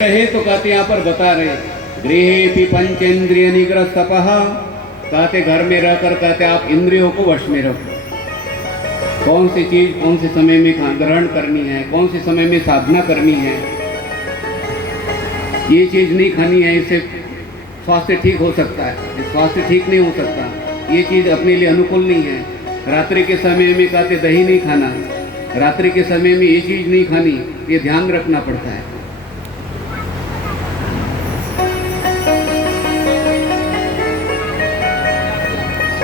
रहे तो कहते यहाँ पर बता रहे गृहेपि पंचेंद्रिय निग्रह तपः, कहते घर में रहकर कहते आप इंद्रियों को वश में रखो। कौन सी चीज कौन से समय में ग्रहण करनी है, कौन से समय में साधना करनी है, ये चीज नहीं खानी है, इससे स्वास्थ्य ठीक हो सकता है, स्वास्थ्य ठीक नहीं हो सकता, ये चीज अपने लिए अनुकूल नहीं है। रात्रि के समय में कहते दही नहीं खाना, रात्रि के समय में ये चीज नहीं खानी, ये ध्यान रखना पड़ता है।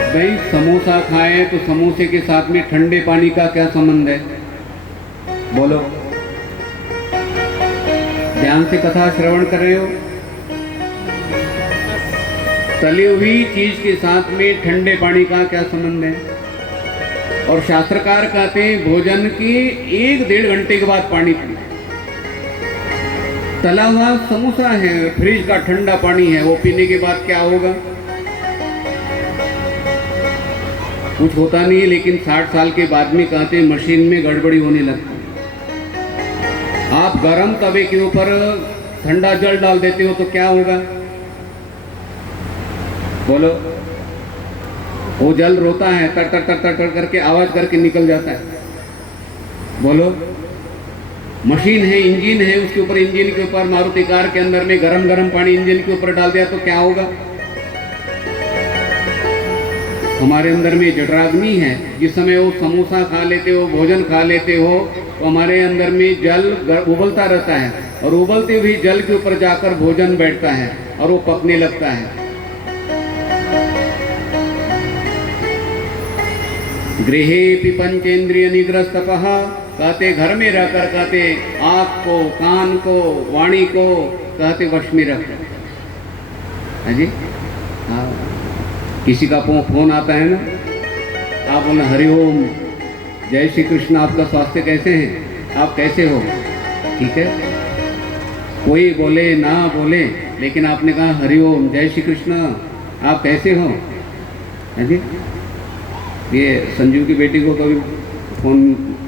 भाई समोसा खाएं तो समोसे के साथ में ठंडे पानी का क्या संबंध है, बोलो। ध्यान से कथा श्रवण कर रहे हो। तली हुई चीज के साथ में ठंडे पानी का क्या संबंध है। और शास्त्रकार कहते हैं भोजन के 1-1.5 घंटे के बाद पानी पीना। तला हुआ समोसा है, फ्रिज का ठंडा पानी है, वो पीने के बाद क्या होगा, कुछ होता नहीं है। लेकिन 60 साल के बाद में कहते हैं मशीन में गड़बड़ी होने लगती है। आप गरम तवे के ऊपर ठंडा जल डाल देते हो तो क्या होगा, बोलो। वो जल रोता है, तर तर तर तर तर करके आवाज करके निकल जाता है, बोलो। मशीन है, इंजन है, उसके ऊपर इंजन के ऊपर मारुति कार के अंदर में गरम गरम पानी इंजन के ऊपर डाल दिया तो क्या होगा। हमारे अंदर में जठराग्नि है, जिस समय वो समोसा खा लेते हो, भोजन खा लेते हो, तो हमारे अंदर में जल उबलता रहता है और उबलते हुए जल के ऊपर जाकर भोजन बैठता है और वो पकने लगता है। गृहेपि पंचेंद्रिय निग्रह तपः, कहते घर में रहकर कहते आँख को, कान को, वाणी को कहते वश में रख। हाँ जी, हाँ। किसी का फोन आता है ना, आप बोले हरिओम, जय श्री कृष्ण, आपका स्वास्थ्य कैसे है, आप कैसे हो, ठीक है। कोई बोले ना बोले, लेकिन आपने कहा हरिओम, जय श्री कृष्ण, आप कैसे हो। हाँ जी, ये संजू की बेटी को कभी फोन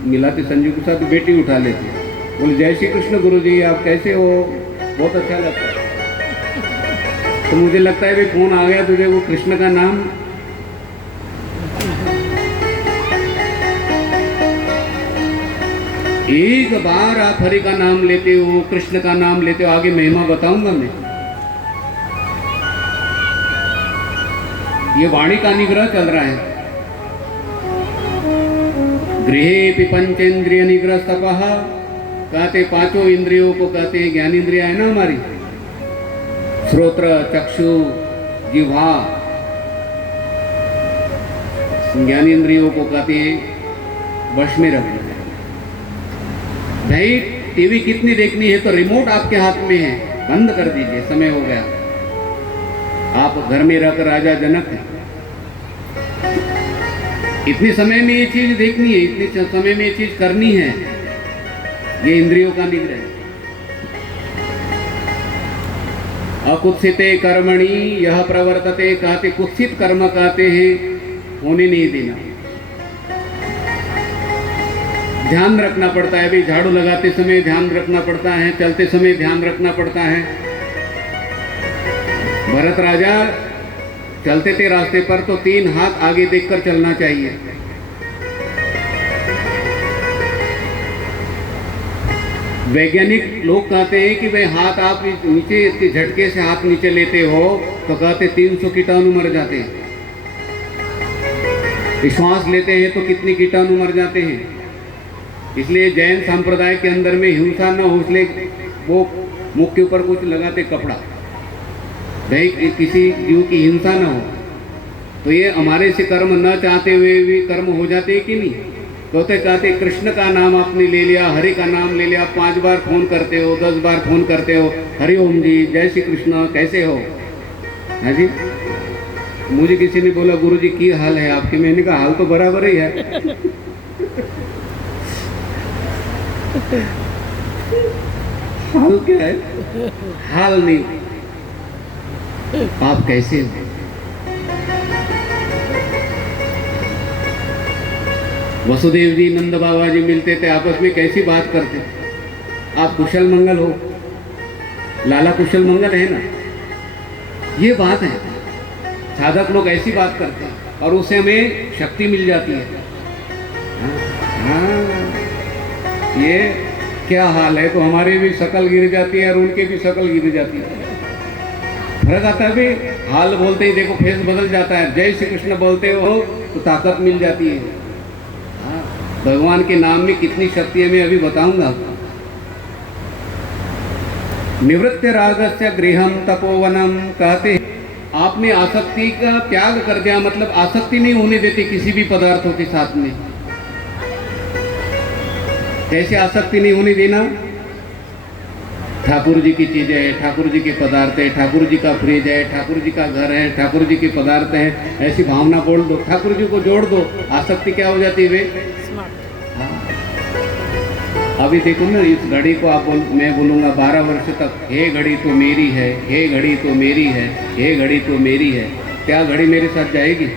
मिलाते, संजू के साथ बेटी उठा लेती, बोले जय श्री कृष्ण गुरुजी, आप कैसे हो, बहुत अच्छा लगता है। तो मुझे लगता है भाई फोन आ गया तुझे, वो कृष्ण का नाम, एक बार आप हरि का नाम लेते हो, कृष्ण का नाम लेते हो, आगे महिमा बताऊंगा मैं। ये वाणी का निग्रह चल रहा है। गृहेपि पंचेंद्रिय निग्रह तपः, कहते पांचों इंद्रियों को कहते हैं, ज्ञान इंद्रिया है ना हमारी, श्रोत्र, चक्षु, जिह्वा, ज्ञान इंद्रियों को कहते हैं वश में रखना है। भाई टीवी कितनी देखनी है तो रिमोट आपके हाथ में है, बंद कर दीजिए, समय हो गया। आप घर में रहकर राजा जनक हैं। इतने समय में ये चीज देखनी है, इतने समय में ये चीज करनी है, ये इंद्रियों का निग्रह है। अकुत्सिते कर्मणि यह प्रवर्तते, कहते कुत्सित कर्म कहते हैं होने नहीं देना। ध्यान रखना पड़ता है भाई, झाड़ू लगाते समय ध्यान रखना पड़ता है, चलते समय ध्यान रखना पड़ता है। भरत राजा चलते थे रास्ते पर तो 3 हाथ आगे देखकर चलना चाहिए। वैज्ञानिक लोग कहते हैं कि भाई हाथ आप नीचे झटके से हाथ नीचे लेते हो तो कहते 300 कीटाणु मर जाते हैं। श्वास लेते हैं तो कितने कीटाणु मर जाते हैं। इसलिए जैन संप्रदाय के अंदर में हिंसा न हो, इसलिए वो मुख के ऊपर कुछ लगाते कपड़ा, भाई किसी जीव की हिंसा न हो। तो ये हमारे से कर्म न चाहते हुए भी कर्म हो जाते हैं कि नहीं। कहते कहते कृष्ण का नाम आपने ले लिया, हरि का नाम ले लिया, 5 बार फोन करते हो, 10 बार फोन करते हो, हरि ओम जी, जय श्री कृष्ण, कैसे हो। हाँ जी, मुझे किसी ने बोला गुरु जी की हाल है आपकी, मैंने कहा हाल तो बराबर ही है। हाल क्या है, हाल नहीं, आप कैसे हो। वसुदेव जी, नंद बाबा जी मिलते थे, आपस में कैसी बात करते, आप कुशल मंगल हो, लाला कुशल मंगल है ना, ये बात है। साधक लोग ऐसी बात करते हैं और उससे हमें शक्ति मिल जाती है। हाँ, ये क्या हाल है, तो हमारी भी शकल गिर जाती है और उनके भी शकल गिर जाती है। फर्क आता है भी, हाल बोलते ही देखो फेस बदल जाता है। जय श्री कृष्ण बोलते हो तो ताकत मिल जाती है। हाँ, भगवान के नाम में कितनी शक्ति है मैं अभी बताऊंगा। निवृत्ति रागस्य गृहम तपोवनम कहते हैं, आपने आसक्ति का त्याग कर दिया, मतलब आसक्ति नहीं होने देते किसी भी पदार्थों के साथ में। कैसे आसक्ति नहीं होने देना? ठाकुर जी की चीजें है, ठाकुर जी के पदार्थ है, ठाकुर जी का फ्रिज है, ठाकुर जी का घर है, ठाकुर जी के पदार्थ है, ऐसी भावना बोल दो, ठाकुर जी को जोड़ दो, आसक्ति क्या हो जाती है वे? हाँ। अभी देखो ना, इस घड़ी को आप मैं बोलूँगा 12 वर्ष तक, हे घड़ी तो मेरी है, हे घड़ी तो मेरी है, हे घड़ी तो मेरी है। क्या घड़ी मेरे साथ जाएगी?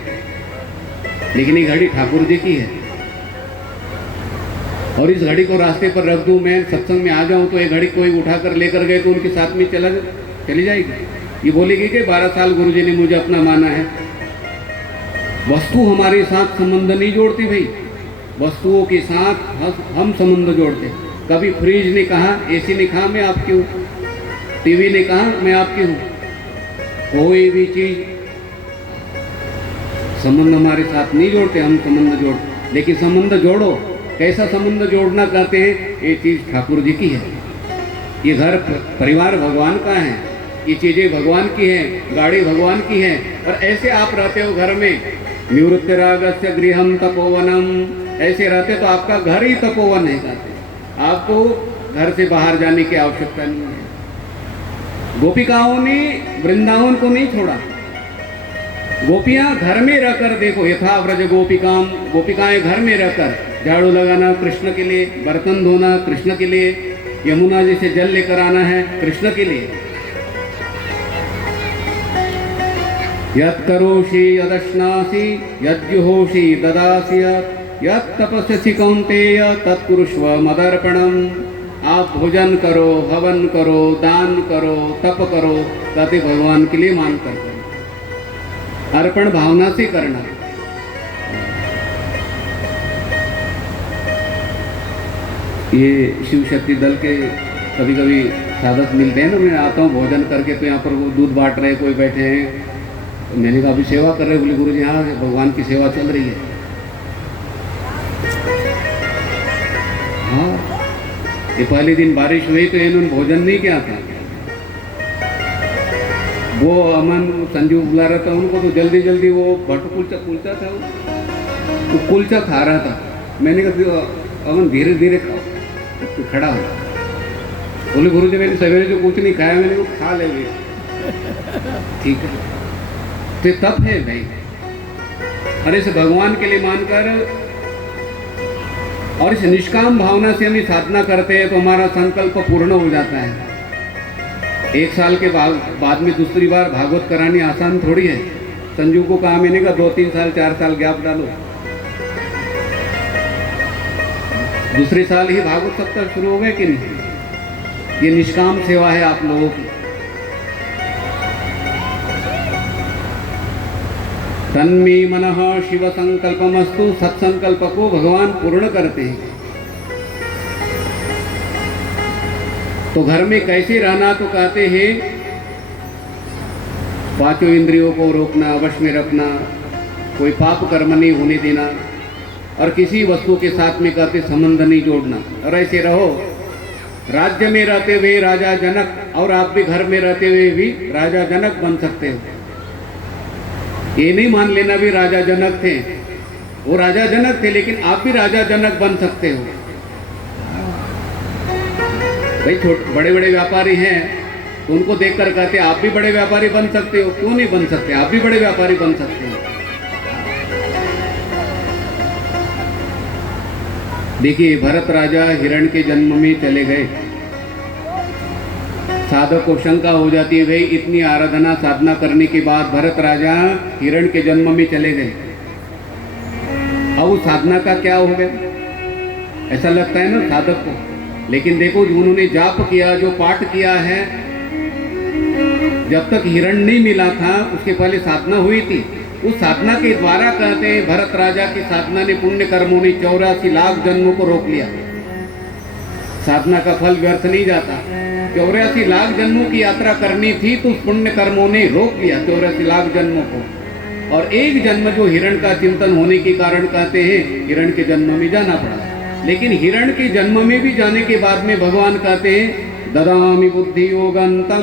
लेकिन ये घड़ी ठाकुर जी की है। और इस घड़ी को रास्ते पर रख दूं, मैं सत्संग में आ जाऊं तो ये घड़ी कोई उठाकर लेकर गए तो उनके साथ में चली जाएगी। ये बोलेगी कि 12 साल गुरुजी ने मुझे अपना माना है। वस्तु हमारे साथ संबंध नहीं जोड़ती भाई, वस्तुओं के साथ हम संबंध जोड़ते। कभी फ्रिज ने कहा, एसी ने कहा मैं आपकी हूँ, टीवी ने कहा मैं आपकी हूँ। कोई भी चीज संबंध हमारे साथ नहीं जोड़ते, हम संबंध जोड़ते। लेकिन संबंध जोड़ो, कैसा संबंध जोड़ना चाहते हैं? ये चीज ठाकुर जी की है, ये घर परिवार भगवान का है, ये चीजें भगवान की हैं, गाड़ी भगवान की है। और ऐसे आप रहते हो घर में, निवृत्ति रागस्य गृहम तपोवनम, ऐसे रहते तो आपका घर ही तपोवन है। कहते आपको घर से बाहर जाने की आवश्यकता नहीं है। गोपिकाओं ने वृंदावन को नहीं छोड़ा, गोपियां घर में रहकर, देखो यथा व्रज गोपिकाम, गोपिकाएं घर में रहकर झाड़ू लगाना कृष्ण के लिए, बर्तन धोना कृष्ण के लिए, यमुना जी से जल लेकर आना है कृष्ण के लिए। यत् करोषि यदश्नासि यज्जुहोषि ददासि यत् तपस्यसि कौन्तेय तत्कुरुष्व मदर्पणम। आप भोजन करो, हवन करो, दान करो, तप करो, कहते भगवान के लिए मान कर करो, अर्पण भावना से करना। ये शिव शक्ति दल के कभी कभी साधक मिलते हैं ना, मैं आता हूँ भोजन करके, तो यहाँ पर वो दूध बांट रहे, कोई बैठे हैं, तो मैंने कहा अभी सेवा कर रहे, बोले गुरु जी हाँ भगवान की सेवा चल रही है। हाँ, ये पहले दिन बारिश हुई तो इन्होंने भोजन नहीं किया था। वो अमन संजू बुला रहा था उनको, तो जल्दी जल्दी वो भट्ट कुलचा था, वो कुलचा खा रहा था। मैंने कहा अमन धीरे धीरे खाओ, तो खड़ा हो। बोले गुरु जी मैंने सवेरे जो कुछ नहीं खाया, मैंने वो खा लेंगे। ठीक है, तो तप है भाई। और इसे भगवान के लिए मानकर और इस निष्काम भावना से हम साधना करते हैं तो हमारा संकल्प पूर्ण हो जाता है। 1 साल के बाद में दूसरी बार भागवत करानी आसान थोड़ी है। संजू को कहा मैंने कहा 2-3 साल 4 साल गैप डालो, दूसरे साल ही भागवत सप्ताह शुरू हो गए कि नहीं। ये निष्काम सेवा है आप लोगों की। तन्मे मनः शिव संकल्पमस्तु, सत्संकल्प को भगवान पूर्ण करते हैं। तो घर में कैसे रहना, तो कहते हैं 5 इंद्रियों को रोकना, वश में रखना, कोई पाप कर्म नहीं होने देना, और किसी वस्तु के साथ में कहते संबंध नहीं जोड़ना। और ऐसे रहो, राज्य में रहते हुए राजा जनक, और आप भी घर में रहते हुए भी राजा जनक बन सकते हो। ये नहीं मान लेना भी राजा जनक थे, वो राजा जनक थे, लेकिन आप भी राजा जनक बन सकते हो। भाई बड़े बड़े व्यापारी हैं तो उनको देखकर कहते आप भी बड़े व्यापारी बन सकते हो, क्यों नहीं बन सकते? आप भी बड़े व्यापारी बन सकते हो। देखिए भरत राजा हिरण के जन्म में चले गए। साधक को शंका हो जाती है, भाई इतनी आराधना साधना करने के बाद भरत राजा हिरण के जन्म में चले गए, अब साधना का क्या हो गया? ऐसा लगता है ना साधक को। लेकिन देखो उन्होंने जाप किया, जो पाठ किया है, जब तक हिरण नहीं मिला था उसके पहले साधना हुई थी। उस साधना के द्वारा कहते हैं भरत राजा की साधना ने, पुण्य कर्मों ने 84 लाख जन्मों को रोक लिया। साधना का फल व्यर्थ नहीं जाता। 84 लाख जन्मों की यात्रा करनी थी तो उस पुण्य कर्मों ने रोक लिया 84 लाख जन्मों को। और एक जन्म जो हिरण का चिंतन होने के कारण कहते हैं हिरण के जन्म में जाना पड़ा। लेकिन हिरण के जन्म में भी जाने के बाद में भगवान कहते हैं ददामि बुद्धि योगंतम,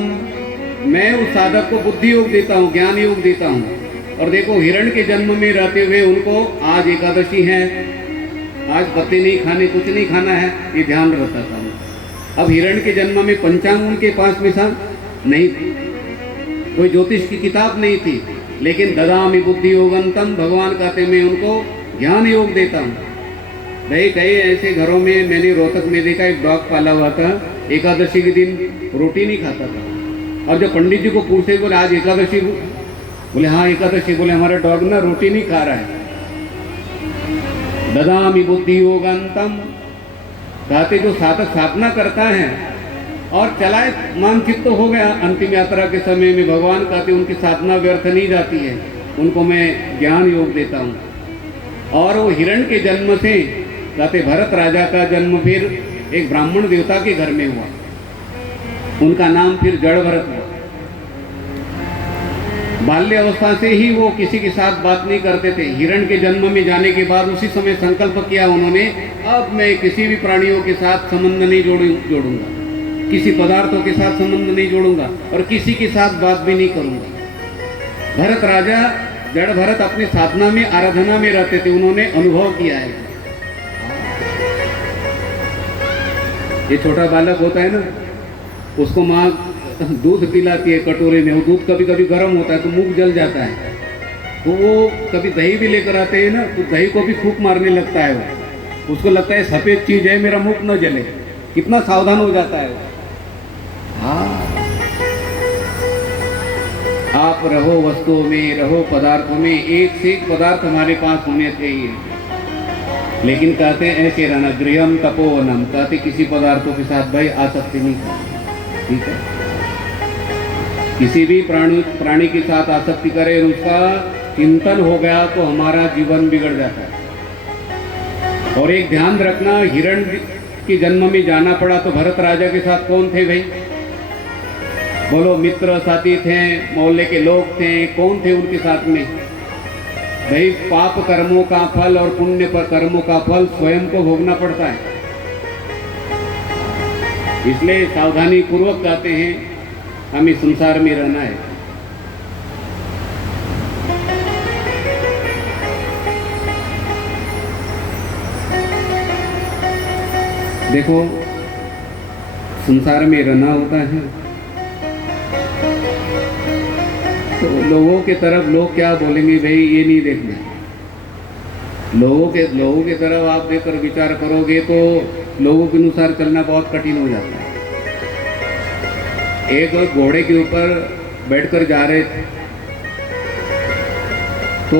मैं उस साधक को बुद्धि योग देता हूँ, ज्ञान योग देता हूँ। और देखो हिरण के जन्म में रहते हुए उनको आज एकादशी है, आज पत्ते नहीं खाने, कुछ नहीं खाना है, ये ध्यान रखता था। अब हिरण के जन्म में पंचांग उनके पास में था नहीं थी, कोई ज्योतिष की किताब नहीं थी। लेकिन ददामि बुद्धि योगंतम, भगवान कहते मैं उनको ज्ञान योग देता हूँ। भाई कई ऐसे घरों में मैंने रोहतक में देखा, एक डॉग पाला हुआ था, एकादशी के दिन रोटी नहीं खाता था। और जब पंडित जी को पूछते बोले आज एकादशी, बोले हाँ एकादशी, बोले हमारा डॉग ना रोटी नहीं खा रहा है। ददामि बुद्धि योगंतम, कहते जो साधक साधना करता है और चलाए मानचित्त तो हो गया, अंतिम यात्रा के समय में भगवान कहते उनकी साधना व्यर्थ नहीं जाती है, उनको मैं ज्ञान योग देता हूँ। और वो हिरण के जन्म से कहते भरत राजा का जन्म फिर एक ब्राह्मण देवता के घर में हुआ, उनका नाम फिर जड़ भरत हुआ। बाल्य अवस्था से ही वो किसी के साथ बात नहीं करते थे। हिरण के जन्म में जाने के बाद उसी समय संकल्प किया उन्होंने, अब मैं किसी भी प्राणियों के साथ संबंध नहीं जोड़ूंगा, किसी पदार्थों के साथ संबंध नहीं जोड़ूंगा और किसी के साथ बात भी नहीं करूंगा। भरत राजा जड़ भरत अपनी साधना में, आराधना में रहते थे, उन्होंने अनुभव किया है। ये छोटा बालक होता है ना, उसको माँ दूध पिलाती है कटोरे में, वो दूध कभी कभी गर्म होता है तो मुंह जल जाता है, तो वो कभी दही भी लेकर आते हैं ना, तो दही को भी फूंक मारने लगता है वो, उसको लगता है सफ़ेद चीज़ है मेरा मुंह न जले, कितना सावधान हो जाता है वो। हाँ, आप रहो वस्तुओं में, रहो पदार्थों में, एक से एक पदार्थ हमारे पास होने चाहिए। लेकिन कहते हैं ऐसे रहना, गृहम तपोवनम, कहते किसी पदार्थों के साथ भाई आसक्ति नहीं करनी, ठीक है। किसी भी प्राणी के साथ आसक्ति करे, उसका चिंतन हो गया तो हमारा जीवन बिगड़ जाता है। और एक ध्यान रखना, हिरण के जन्म में जाना पड़ा तो भरत राजा के साथ कौन थे भाई? बोलो, मित्र साथी थे, मोहल्ले के लोग थे, कौन थे उनके साथ में? भाई पाप कर्मों का फल और पुण्य पर कर्मों का फल स्वयं को भोगना पड़ता है। इसलिए सावधानी पूर्वक कहते हैं हमें संसार में रहना है। देखो, संसार में रहना होता है तो लोगों के तरफ लोग क्या बोलेंगे भाई ये नहीं देखना। लोगों के तरफ आप देखकर विचार करोगे तो लोगों के अनुसार चलना बहुत कठिन हो जाता है। एक घोड़े के ऊपर बैठकर जा रहे थे तो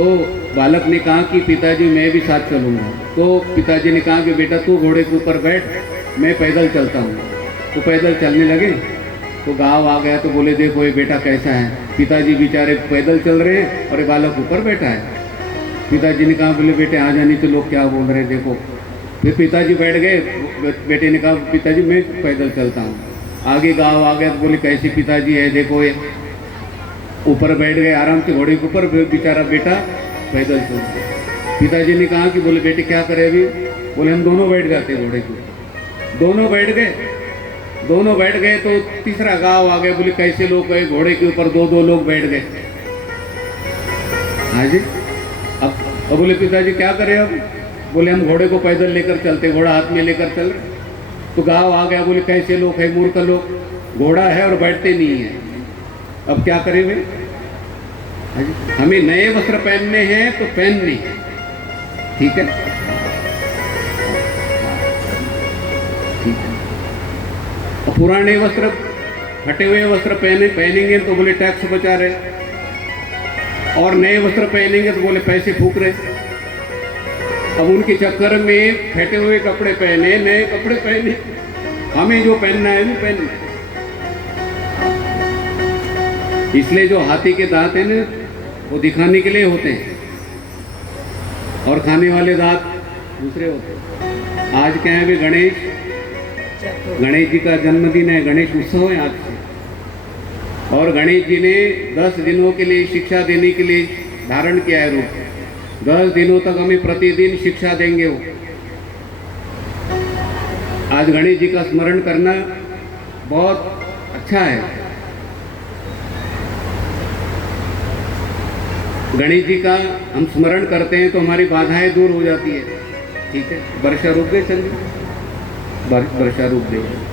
बालक ने कहा कि पिताजी मैं भी साथ चलूँगा। तो पिताजी ने कहा कि बेटा तू घोड़े के ऊपर बैठ, मैं पैदल चलता हूँ। तो पैदल चलने लगे तो गांव आ गया तो बोले देखो ये बेटा कैसा है। पिताजी बेचारे पैदल चल रहे हैं और ये बालक ऊपर बैठा है। पिताजी ने कहा बोले बेटे आ जाने तो लोग क्या बोल रहे हैं देखो। फिर पिताजी बैठ गए, बेटे ने कहा पिताजी मैं पैदल चलता हूँ। आगे गांव आ गया तो बोले कैसे पिताजी है देखो, ये ऊपर बैठ गए आराम से घोड़े के ऊपर, बेचारा बेटा पैदल चल रहा। पिताजी ने कहा कि बोले बेटे क्या करें अभी? बोले हम दोनों बैठ जाते घोड़े के ऊपर। दोनों बैठ गए तो तीसरा गांव आ गया, बोले कैसे लोग गए? घोड़े के ऊपर दो लोग बैठ गए। हाँ जी, अब बोले पिताजी क्या करें अब? बोले हम घोड़े को पैदल लेकर चलते, घोड़ा हाथ में लेकर चल रहे। तो गांव आ गया, बोले कैसे लोग है? मूर्ख लोग, घोड़ा है और बैठते नहीं है, अब क्या करें वे? हमें नए वस्त्र पहनने हैं तो पहनने, ठीक है, ठीक है। और पुराने वस्त्र, फटे हुए वस्त्र पहनेंगे तो बोले टैक्स बचा रहे, और नए वस्त्र पहनेंगे तो बोले पैसे फूक रहे। अब उनके चक्कर में फटे हुए कपड़े पहने, नए कपड़े पहने, हमें जो पहनना है वो पहनना है। इसलिए जो हाथी के दांत हैं ना, वो दिखाने के लिए होते हैं, और खाने वाले दांत दूसरे होते हैं। आज क्या है, भी गणेश जी का जन्मदिन है, गणेश उत्सव है आज से। और गणेश जी ने 10 दिनों के लिए शिक्षा देने के लिए धारण किया है रूप। 10 दिनों तक हमें प्रतिदिन शिक्षा देंगे वो। आज गणेश जी का स्मरण करना बहुत अच्छा है। गणेश जी का हम स्मरण करते हैं तो हमारी बाधाएं दूर हो जाती है। ठीक है, वर्षा रुक गई, चल वर्षा रुक गई।